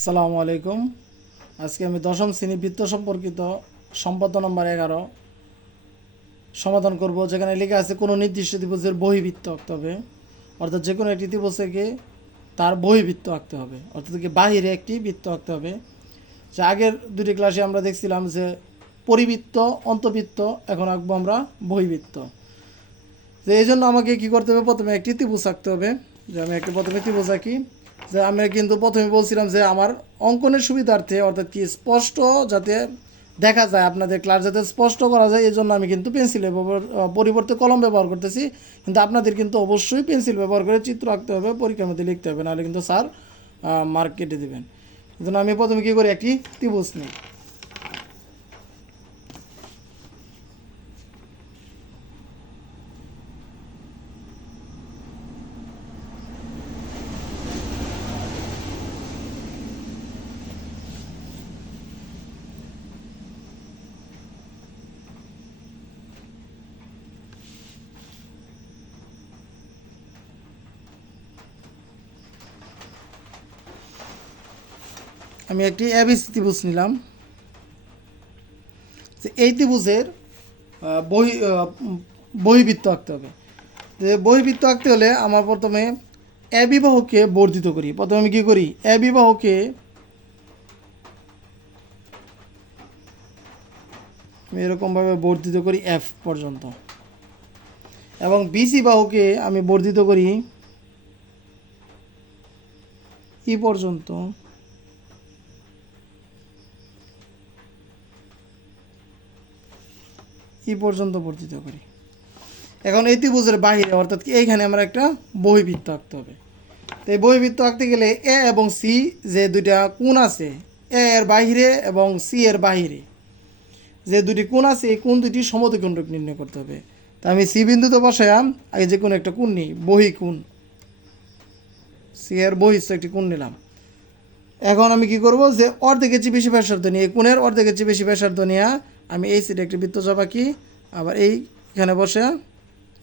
আসসালামু আলাইকুম। আজকে আমি দশম শ্রেণী বৃত্ত সম্পর্কিত সম্পাদ্য নম্বর 11 সমাধান করব, যেখানে লেখা আছে কোনো নির্দিষ্ট ত্রিভুজের বহিবৃত্ত আঁকতে হবে। অর্থাৎ যে কোনো একটি ত্রিভুজ থেকে তার বহিবৃত্ত আঁকতে হবে, অর্থাৎ কি বাহিরে একটি বৃত্ত আঁকতে হবে। যে আগের দুটি ক্লাসে আমরা দেখছিলাম যে পরিবৃত্ত, অন্তবৃত্ত, এখন আঁকবো আমরা বহিবৃত্ত। যে এই জন্য আমাকে কী করতে হবে, প্রথমে একটি ত্রিভুজ আঁকতে হবে। যে আমি একটি প্রথমে ত্রিভুজ আঁকি। যে আমি কিন্তু প্রথমে বলছিলাম যে আমার অঙ্কনের সুবিধার্থে, অর্থাৎ কি স্পষ্ট যাতে দেখা যায়, আপনাদের ক্লাস যাতে স্পষ্ট করা যায়, এই জন্য আমি কিন্তু পেন্সিলের পরিবর্তে কলম ব্যবহার করতেছি। কিন্তু আপনাদের কিন্তু অবশ্যই পেন্সিল ব্যবহার করে চিত্র আঁকতে হবে, পরীক্ষার মধ্যে লিখতে হবে, নাহলে কিন্তু স্যার মার্ক কেটে দেবেন। এই জন্য আমি প্রথমে কী করি, একটি ত্রিভুজ নিই। আমি একটি এবিসি ত্রিভুজ নিলাম। যে এই ত্রিভুজের বহিবৃত্ত আঁকতে হবে। যে বহিবৃত্ত আঁকতে হলে আমার প্রথমে এবি বাহুকে বর্ধিত করি। প্রথমে আমি কী করি, এবি বাহুকে আমি এরকমভাবে বর্ধিত করি এফ পর্যন্ত, এবং বিসি বাহুকে আমি বর্ধিত করি ই পর্যন্ত, বর্ধিত করি। এখন এই ত্রিভুজের বাইরে, অর্থাৎ কি এইখানে আমার একটা বহিবৃত্ত আঁকতে হবে। তো এই বহিবৃত্ত আঁকতে গেলে এ এবং সি যে দুইটা কোণ আছে, এ এর বাহিরে এবং সি এর বাহিরে যে দুটি কোণ আছে, এই কোণ দুটি সমদ্বিখণ্ডক নির্ণয় করতে হবে। তা আমি সি বিন্দুতে বসায়াম, আগে যে কোনো একটা কোণ নিই, বহি কোণ, সি এর বহিস্থ একটি কোণ নিলাম। এখন আমি কি করব, যে অর্ধেকের চেয়ে বেশি ব্যাসার্ধ নিয়ে, এই কোণের অর্ধেকের চেয়ে বেশি ব্যাসার্ধ নিয়ে আমি এই সাইডে একটি বৃত্তচাপ আঁকি, আবার এইখানে বসে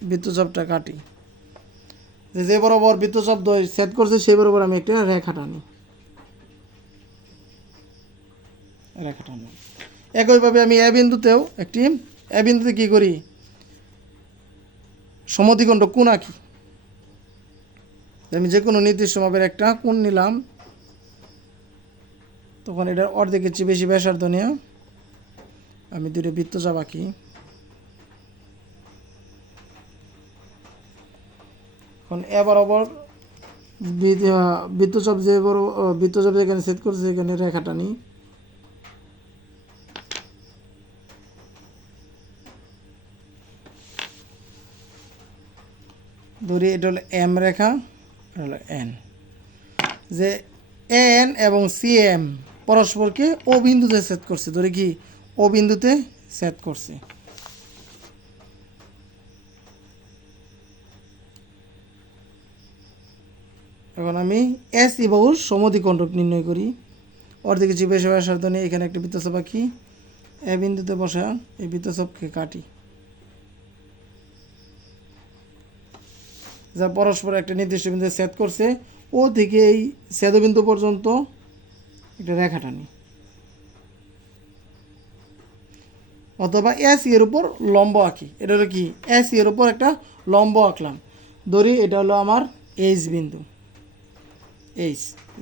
বৃত্তচাপটা কাটি। যে বরাবর বৃত্তচাপ সেট করছে সেই বরাবর আমি একটা রেখা টানি। একইভাবে আমি এ বিন্দুতেও এ বিন্দুতে কী করি, সমদ্বিখণ্ডক কোণ আঁকি। আমি যে কোনো নির্দিষ্ট মাপের একটা কোণ নিলাম, তখন এটার অর্ধেকের চেয়ে বেশি ব্যাসার্ধ নিয়ে আমি দুটো বৃত্তচাপ আঁকি। এখন এ বরাবর বৃত্তচাপ যেখানে সেট করছে সেখানে রেখাটা নিই। ধরি এটা হলো এম রেখা, এটা হলো এন। যে এন এবং সি এম পরস্পরকে ও বিন্দুতে সেট করছে, ধরে কি ও বিন্দুতে সেট করছে। এখন আমি এস ই বাহুর সমদ্বিখণ্ডক নির্ণয় করি। অর্ধেকের চেয়ে বেশি ব্যাসার্ধ নিয়ে এখানে একটা বৃত্তচাপ আঁকি, এ বিন্দুতে বসা এই বৃত্তচাপকে কাটি, যা পরস্পর একটা নির্দিষ্ট বিন্দুতে সেট করছে। ও থেকে এই ছেদবিন্দু পর্যন্ত একটা রেখা টানি, অথবা এসি এর উপর লম্ব আঁকি। এটা হলো কি, এসি এর উপর একটা লম্ব আঁকলাম। ধরি এটা হলো আমার এইচ বিন্দু,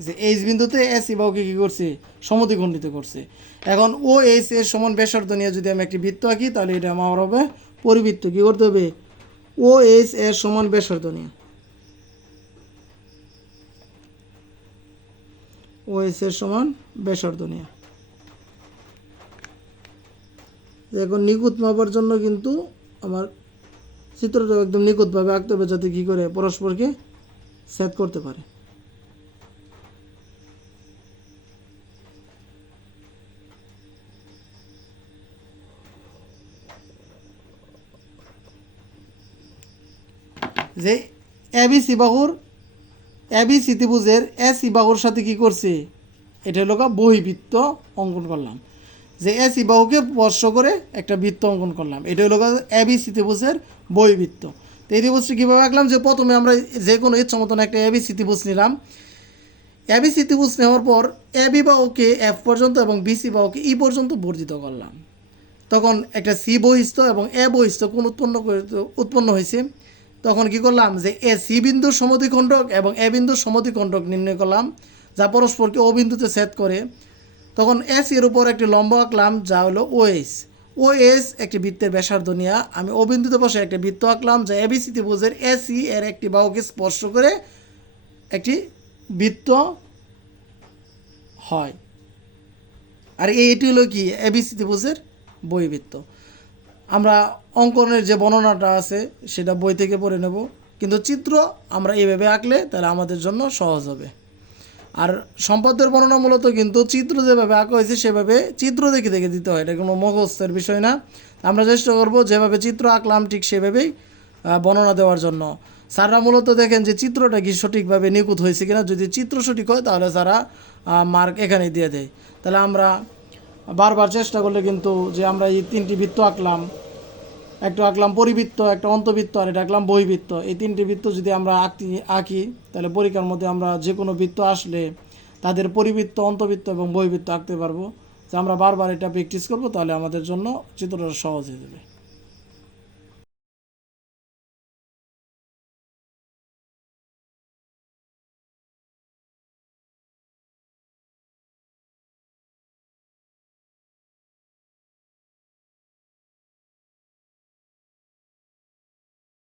যে এইচ বিন্দুতে এসি বাহুকে কী করছে, সমদ্বিখণ্ডিত করছে। এখন ও এইচ এর সমান ব্যাসার্ধ নিয়ে যদি আমি একটি বৃত্ত আঁকি, তাহলে এটা আমার হবে পরিবৃত্ত। কী করতে হবে, ও এইচ এর সমান ব্যাসার্ধ নিয়ে, ও এইচ এর সমান ব্যাসার্ধ নিয়ে। এখন নিখুঁত মাপার জন্য কিন্তু আমার চিত্রটা একদম নিখুঁতভাবে আঁকতে হবে, যাতে কী করে পরস্পরকে সেট করতে পারে। যে এবিসি ত্রিভুজের এসি বাহুর সাথে কি করছে, এটা হলো বহিবৃত্ত অঙ্কন করলাম। যে এসি বাহুকে স্পর্শ করে একটা বৃত্ত অঙ্কন করলাম, এটা হলো এবিসি ত্রিভুজের বহিবৃত্ত। তো এই ত্রিভুজটি কীভাবে আঁকলাম, যে প্রথমে আমরা যে কোনো ইচ্ছা মতন একটা এবিসি ত্রিভুজ নিলাম। এবিসি ত্রিভুজ নেওয়ার পর এবি বাহুকে এফ পর্যন্ত এবং বিসি বাহুকে ই পর্যন্ত বর্ধিত করলাম, তখন একটা সি বহিস্থ এবং এ বহিস্থ কোণ উৎপন্ন হয়েছে। তখন কি করলাম যে এ সি বিন্দুর সমদ্বিখণ্ডক এবং এ বিন্দুর সমদ্বিখণ্ডক নির্ণয় করলাম, যা পরস্পরকে ও বিন্দুতে ছেদ করে। তখন এস এর উপর একটি লম্ব আঁকলাম যা হলো ওএস। ওএস একটি বৃত্তের ব্যাসার্ধ নিয়ে আমি ও বিন্দুতে বসে একটা বৃত্ত আঁকলাম যা এবিসি ত্রিভুজের এসি এর একটি বাহুকে স্পর্শ করে একটি বৃত্ত হয়। আর এটি হলো কি এবিসি ত্রিভুজের বহিবৃত্ত। আমরা অঙ্কনের যে বর্ণনাটা আছে সেটা বই থেকে পড়ে নেব, কিন্তু চিত্র আমরা এইভাবে আঁকলে তাহলে আমাদের জন্য সহজ হবে। আর সম্পাদ্যের বর্ণনা মূলত কিন্তু চিত্র যেভাবে আঁকা হয়েছে সেভাবে চিত্র দেখে দেখে দিতে হয়, এটা কোনো মুখস্থের বিষয় না। আমরা চেষ্টা করব যেভাবে চিত্র আঁকলাম ঠিক সেভাবেই বর্ণনা দেওয়ার জন্য। স্যাররা মূলত দেখেন যে চিত্রটা কি সঠিকভাবে নিখুঁত হয়েছে কিনা, যদি চিত্র সঠিক হয় তাহলে স্যারা মার্ক এখানেই দিয়ে দেয়। তাহলে আমরা বারবার চেষ্টা করলে কিন্তু যে আমরা এই তিনটি বৃত্ত আঁকলাম, একটা আঁকলাম পরিবৃত্ত, একটা অন্তবৃত্ত আর এটা আঁকলাম বহিবৃত্ত, এই তিনটি বৃত্ত যদি আমরা আঁকি তাহলে পরীক্ষার মধ্যে আমরা যে কোনো বৃত্ত আসলে তাদের পরিবৃত্ত, অন্তবৃত্ত এবং বহিবৃত্ত আঁকতে পারবো। যে আমরা বারবার এটা প্র্যাকটিস করবো তাহলে আমাদের জন্য চিত্রটা সহজ হয়ে যাবে।